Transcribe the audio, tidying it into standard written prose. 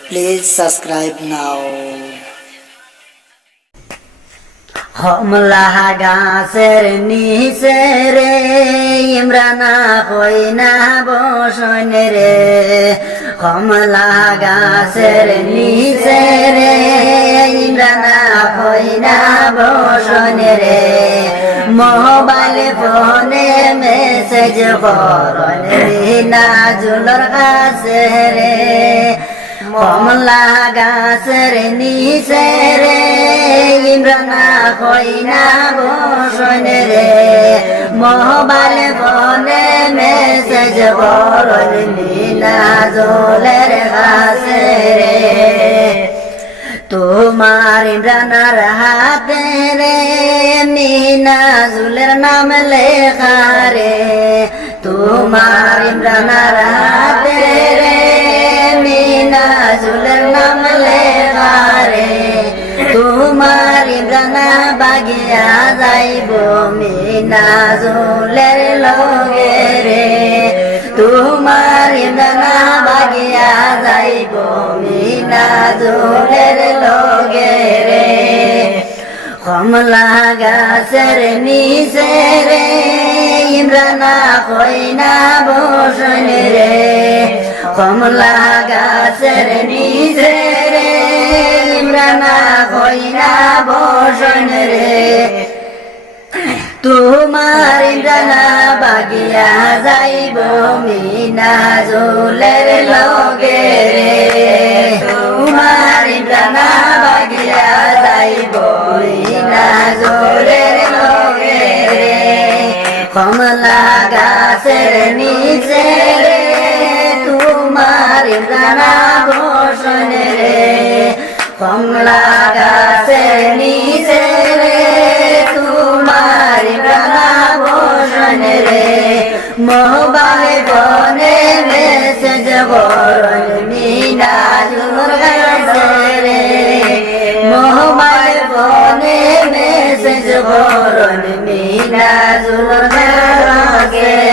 Please subscribe now. হমলা গাছের নিচে রে ইমরানা হই না বসন রে কমলা গাছের নিচে রে ইমরানা হই না বসন রে মোবাইল ফোনে মেসেজ করন রে নাজুলর কাছে রে কমলা গাছের নিচে রে ইমরানা হই না বসন রে মোবাইল ফোনে মেসেজ করন নাজুলের কাছে রে তোমার ইমরানার হাতে রে নাজুলের নাম লেখা রে তোমার ইমরানার হাতে রে নাজুলের নাম লেখা রে তোমার ইমরানা বাগিয়া যাইব নাজুলের লগে রে তোমার ইমরানা বাগিয়া যাইব নাজুলের লগে রে কমলা গাছের নিচে রে ইমরানা হই না বসন রে কমলা গাছের নিচে রে ইমরানা হই না বসন রে তোমার ইমরানা বাগিয়া যাইব নাজুলের লগে রে তোমার ইমরানা বাগিয়া যাইব নাজুলের লগে রে কমলা গাছের নিচে রে তোমার ইমরানা বসন রে কমলা গাছের নিচে রে তোমার ইমরানা বসন রে মোবাইল ফোনে মেসেজ করন নাজুলর কাছে রে মোবাইল ফোনে মেসেজ করন নাজুলর কাছে